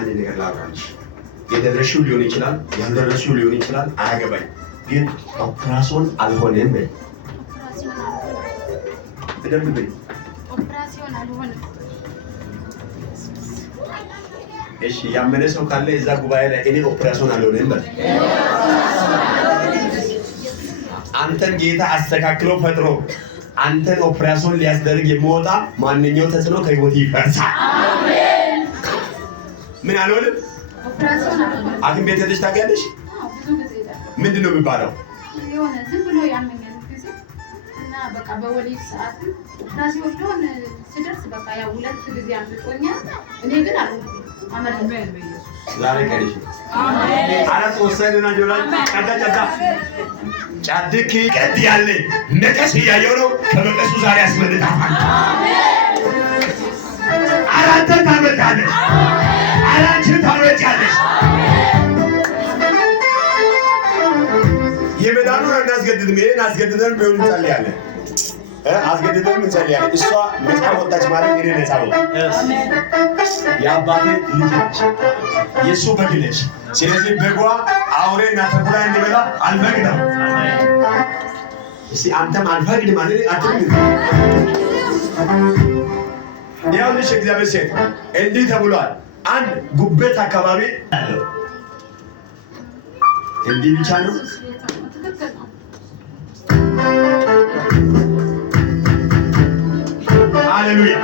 አንድ ነገር ላውራልሽ። የደረሽው ሊሆን ይችላል፣ ያልደረሽው ሊሆን ይችላል፣ አያገባኝ። ግን ኦፕራሲዮን አልሆነም። በደንብ በይ። ኦፕራሲዮን አልሆነም። እሺ፣ ያመነ ሰው ካለ እዛ ጉባኤ ላይ እኔ ኦፕራሲዮን አልሆነም በል። አንተን ጌታ አስተካክሎ ፈጥሮ አንተን ኦፕራሲዮን ሊያስደርግ የሚወጣ ማንኛውም ተጽዕኖ ከህይወት ይፈርሳል። አሜን። ምን አልሆነም? ኦፕራሲዮን አልሆነም። ሐኪም ቤት ሄደሽ ታውቂያለሽ? ብዙ ጊዜ ምንድን ነው የሚባለው? የሆነ ዝም ብሎ ያመኛል ጊዜ እና በቃ በወሊድ ሰዓት ኦፕራሲዮን ሊሆን ስደርስ በቃ ያው 2 ጊዜ አምልጦኛል። እኔ ግን አልሆነም። አሜን። ዛሬ ቀንሽ አሜን። አራት ወሰንና ጆላን ጫዳ ጫድክ ቀድ ያለ መቀስ ያየው ነው። ከመቀሱ ዛሬ ያስመልጣል። አሜን። አራንተ ታመጣለሽ፣ አራንቺ ታመጫለሽ። የመዳኑን እናስገድድም። ይሄን አስገድደን ቢሆን እንጸልያለን። አስገድደን እንጸልያለን። እሷ ነፃ ወጣች ማለት እኔ ነፃ ወጣ። አሜን። የአባቴ ልጅ ነች፣ የእሱ በግ ነች። ስለዚህ በጓ አውሬና ተኩላ እንዲበላ አልፈቅድም። እስቲ አንተም አልፈቅድም ማለት አትልም። ይኸውልሽ እግዚአብሔር ሴት እንዲህ ተብሏል። አንድ ጉበት አካባቢ አለው። እንዲህ ብቻ ነው። ሃሌሉያ።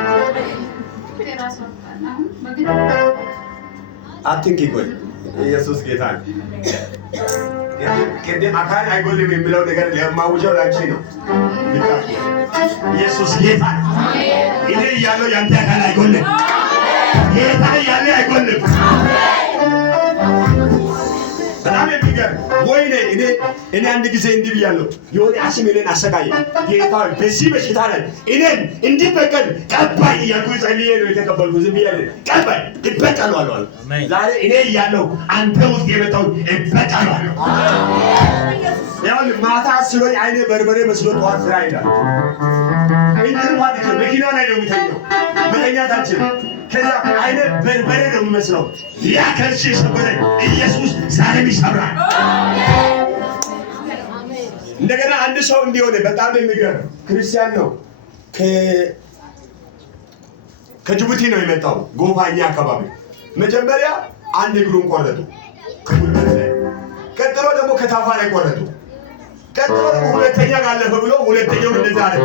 አትንኪ። ቆይ ኢየሱስ ጌታ ነው። ቅድም አካል አይጎልም የሚለው ነገር ለማውጀው ላንቺ ነው። ኢየሱስ ጌታ ነው። እኔ እያለሁ ያንተ አካል አይጎልም። ጌታ እያለ አይጎልም። በጣም የሚገርም ወይኔ እኔ አንድ ጊዜ እንዲህ ብያለሁ። የሆነ አስም እኔን አሰቃየ። ጌታ በዚህ በሽታ ላይ እኔን እንዲበቀል ቀባይ እያልኩ ጸልዬ ነው የተቀበልኩት። ዝም ብያለሁ። ቀባይ እበቀለዋለሁ አሉ። ዛሬ እኔ እያለሁ አንተ ውስጥ የመጣውን እበቀለዋለሁ። ይኸውልህ ማታ አስሎኝ አይኔ በርበሬ መስሎ ጠዋት ስራ ይላል። እንቅልፍ መኪና ላይ ነው የሚተኛው። መተኛት አልችልም። ከዛ አይነ በርበሬ ነው የሚመስለው። ያ ከርሽ የሰበረኝ ኢየሱስ ዛሬም ይሰብራል። እንደገና አንድ ሰው እንዲሆነ በጣም የሚገርም ክርስቲያን ነው። ከጅቡቲ ነው የመጣው፣ ጎፋኛ አካባቢ። መጀመሪያ አንድ እግሩን ቆረጡ ከጉልበት ላይ፣ ቀጥሎ ደግሞ ከታፋ ላይ ቆረጡ። ቀጥሎ ደግሞ ሁለተኛ ጋለፈ ብሎ ሁለተኛው እንደዛ አለ።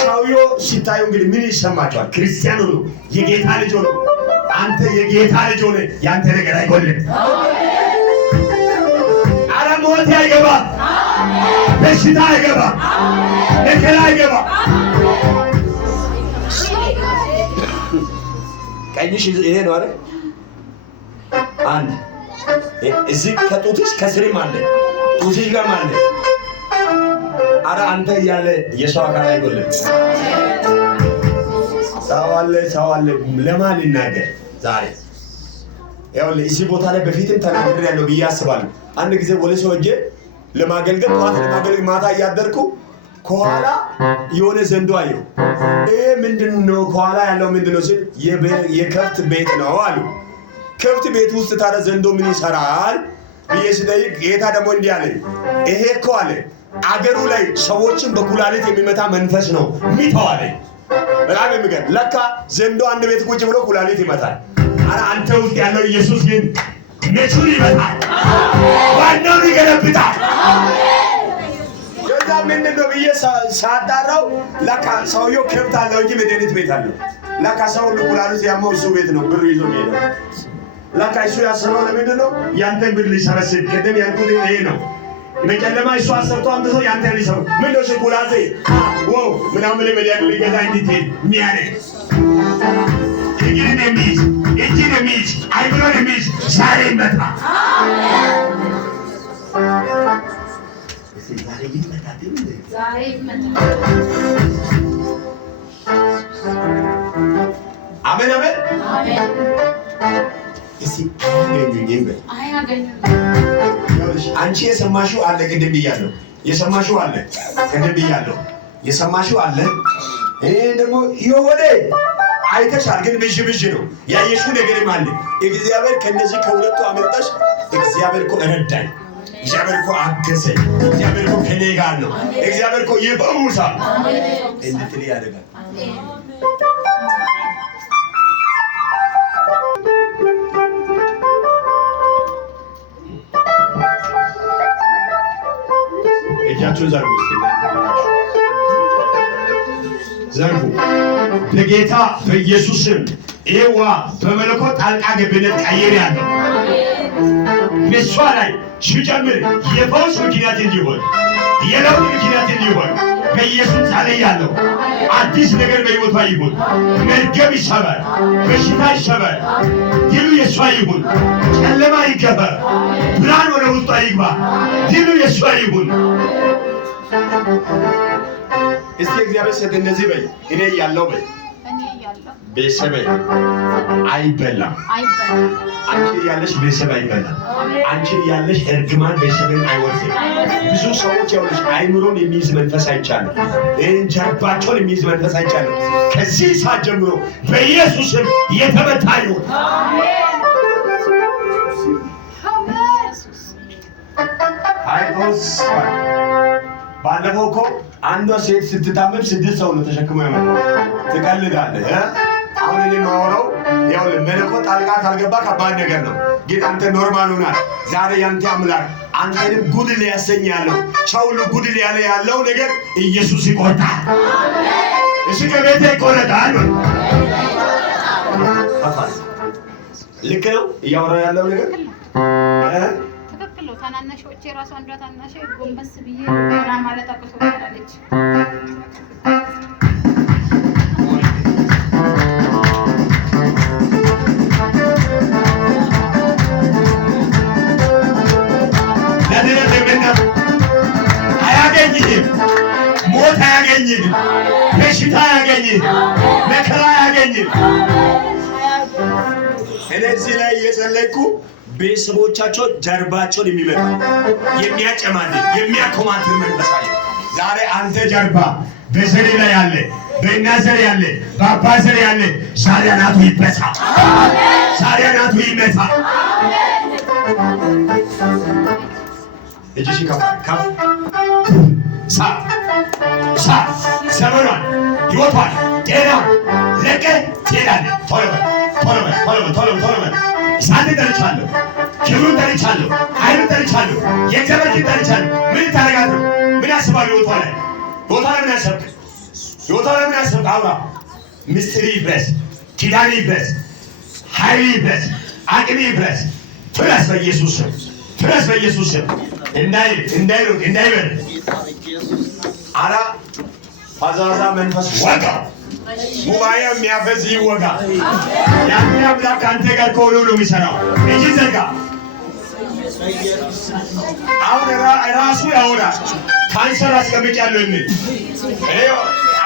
ሰውዬው ሲታዩ እንግዲህ ምን ይሰማቸዋል? ክርስቲያን ሆኖ የጌታ ልጅ ሆኖ አንተ የጌታ ልጅ ሆነ ያንተ ነገር አይጎልም። አረ ሞት አይገባ፣ በሽታ አይገባ፣ መከራ አይገባ። ቀኝሽ ይሄ ነው አይደል? አንድ እዚህ ከጡትሽ ከስሪም አለ፣ ጡትሽ ጋር አለ። አረ አንተ እያለ የሰው አካል አይጎልም። ሰው አለ ለማን ይናገር ዛሬ? ይኸውልህ እዚህ ቦታ ላይ በፊትም ተናግሬያለሁ ብዬ አስባለሁ። አንድ ጊዜ ወደ ሰው ሄጄ ለማገልገል ጠዋት ለማገልገል ማታ እያደርኩ ከኋላ የሆነ ዘንዶ አየሁ። ይሄ ምንድን ነው ከኋላ ያለው ምንድን ነው ሲል የከብት ቤት ነው አሉ። ከብት ቤት ውስጥ ታዲያ ዘንዶ ምን ይሰራል ብዬ ስጠይቅ ጌታ ደግሞ እንዲህ አለኝ። ይሄ እኮ አለ አገሩ ላይ ሰዎችን በኩላሊት የሚመታ መንፈስ ነው ሚተው አለኝ። በጣም የሚገርም ለካ ዘንዶ አንድ ቤት ቁጭ ብሎ ኩላሊት ይመታል። አረ አንተ ውስጥ ያለው ኢየሱስ ግን ነጩን ይመታል፣ ዋናውን ይገለብጣል። ከዛ ምንድን ነው ብዬ ሳጣራው ለካ ሰውየው ከብት አለው እንጂ መድኃኒት ቤት አለው። ለካ ሰው ሁሉ ኩላሊት ያመው እሱ ቤት ነው ብር ይዞ ሄደ። ለካ እሱ ያሰበው ለምንድን ነው? ያንተን ብር ሊሰበስብ። ቅድም ያልኩት ይሄ ነው። በጨለማ እሱ አሰርቶ አምጥቶ ያንተን ሊሰሩ ምን ነው ኩላቴ ወው ምናምን ለመዲያን ሊገዛ እንዲትሄድ ሚያደርግ እጅን የሚይዝ አይብሎን የሚይዝ ዛሬ ይመጣ። ዛሬ ይመጣ። አሜን አሜን አሜን። አያገኙኝም። አንቺ የሰማሽው አለ፣ ቅድም ብያለሁ። የሰማሽው አለ፣ ቅድም ብያለሁ። የሰማሽው አለ። ይሄ ደግሞ የሆነ አይተሻል፣ ግን ብዥ ነው ያየሽው ነገርም አለ። እግዚአብሔር ከነዚህ ከሁለቱ አመጣሽ። እግዚአብሔር እኮ ረዳኝ፣ እግዚአብሔር እኮ አገዘኝ፣ እግዚአብሔር እኮ ከኔ ጋር ነው፣ እግዚአብሔር እኮ ይፈውሳል እንድትል ያደርጋል። እጃችሁን ዘርጉ እስቲ ዘርጉ። በጌታ በኢየሱስም ይዋ በመለኮት ጣልቃ ገብነት ቀይር ያለው በሷ ላይ ሲጀምር የፈውስ ምክንያት እንዲሆን የለውጥ ምክንያት እንዲሆን በኢየሱስ ጸልይ ያለው አዲስ ነገር በሕይወቷ ይሁን። መርገም ይሰበር፣ በሽታ ይሰበር፣ ድሉ የሷ ይሁን። ጨለማ ይገበር፣ ብርሃን ወደ ውስጧ ይግባ። ድሉ የሷ ይሁን። እስቲ እግዚአብሔር ሰደ እንደዚህ በይ፣ እኔ ያለው በይ፣ ቤተሰብ አይበላም። አንቺ ያለሽ ቤተሰብ አይበላም። አንቺ ያለሽ እርግማን ቤተሰብን አይወርስም። ብዙ ሰዎች ያውልሽ አይምሮን የሚይዝ መንፈስ አይቻልም። ጀርባቸውን የሚይዝ መንፈስ አይቻልም። ከዚህ ሰዓት ጀምሮ በኢየሱስም የተመታ ይሁን። አይቶስ ባለፈው እኮ አንዷ ሴት ስትታመም 6 ሰው ነው ተሸክሞ ያመጣው። ትቀልዳለህ። አሁን እኔ ማወራው ያው መለኮት ጣልቃ ካልገባ ከባድ ነገር ነው። ግን አንተ ኖርማል ሆናል። ዛሬ ያንተ አምላክ አንተንም ጉድ ሊያሰኝ ያለው ቻውሉ ጉድ ሊያለ ያለው ነገር ኢየሱስ ይቆርጣል። እሺ ከቤቴ ይቆረጣል። ልክ ነው እያወራ ያለው ነገር ትክክል ነው። ታናናሾቼ ራሱ አንዷ ታናሽ ጎንበስ ብዬ ራ ማለት አቅቶኛለች። ሞት አያገኝም፣ በሽታ አያገኝም፣ መከራ አያገኝም። እነዚህ ላይ እየጸለይኩ ቤተሰቦቻቸው ጀርባቸውን የሚመታ የሚያጨማድድ የሚያኮማትር መንፈስ አለ። ዛሬ አንተ ጀርባ በዘሬ ላይ ያለ በእናት ዘር ያለ በአባ ዘር ያለ ዛሬ አናቱ ይበሳ፣ ዛሬ አናቱ ይመታ። እጅሽ ከፍ ከፍ ዘመኗን ሕይወቷን ጤናን ለቀህ ትሄዳለህ። ቶሎ በል እሳትን ጠርቻለሁ፣ ክብሩን ጠርቻለሁ፣ ኃይሉን ጠርቻለሁ፣ የእግዚአብሔርን ጠርቻለሁ። ምን ታደርጋት ነው? ምን ያስባል? ሕይወቷ ላይ ምን ያሰብክ? ሕይወቷ ላይ ምን ያሰብክ? አውራ። ምስጢር ይብረስ፣ ኪዳን ይብረስ፣ ኃይል ይብረስ፣ አቅም ይብረስ። ፍረስ በኢየሱስ ስም፣ ፍረስ በኢየሱስ ስም። እንዳይበል አራ ፈዛዛ መንፈስ ወጋ። ጉባኤ የሚያፈዝ ይወጋ። ያንተ አምላክ ከአንተ ጋር ከሆነ ነው የሚሰራው። እጅ ዘጋ። አሁን ራሱ ያወራል። ካንሰር አስቀምጫለሁ የሚል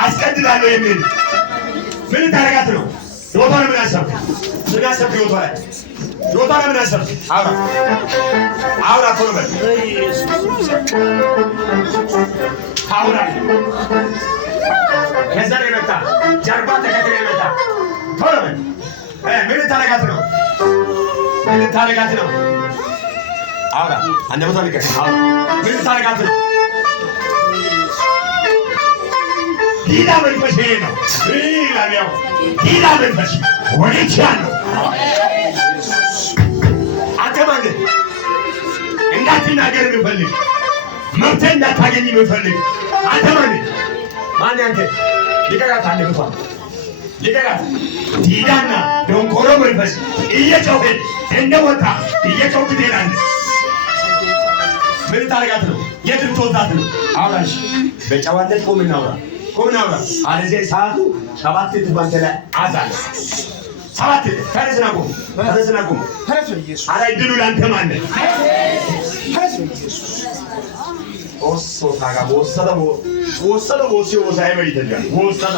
አስቀድላለሁ የሚል ምን ታደርጋት ነው? ሕይወቷ ላይ ምን አሰብክ? ምን አሰብክ? ሕይወቷ ላይ ምን አሰብክ? አውራ ቶሎ በል አውራ። ከዛ ነው የመጣ ጀርባ ተከትሎ የመጣ ቶሎ በል። ምን ታደርጋት ነው? ምን ታደርጋት ነው? አውራ። አንደበቷ ልቀቅ። ምን ታደርጋት ነው? ዲዳ መንፈስ ይሄ ነው። ይላል ዲዳ መንፈስ ወዴት ያለው አንተ ማለት እንዳትናገር የምፈልግ መብትህን እንዳታገኝ የምፈልግ አንተ ማለት ማን? አንተ ልቀቃት፣ አንደበቷን ልቀቃት። ዲዳና ደንቆሮ መንፈስ እየጮኸ እንደወጣ እየጮኸ ትሄዳለህ። ምን ታደርጋት ነው? የት ልትወጣት ነው? አውራሽ በጨዋነት ቁም እናውራ። አለዚህ ሰዓቱ 7 ትባንተ ላይ አዛለ 7 ተነስና ቁም። አላይ ድሉ ላንተ ማለት ኦሶ ታጋ ወሰደ ወሰደ ወሲዮ ሳይበይተኛ ወሰደ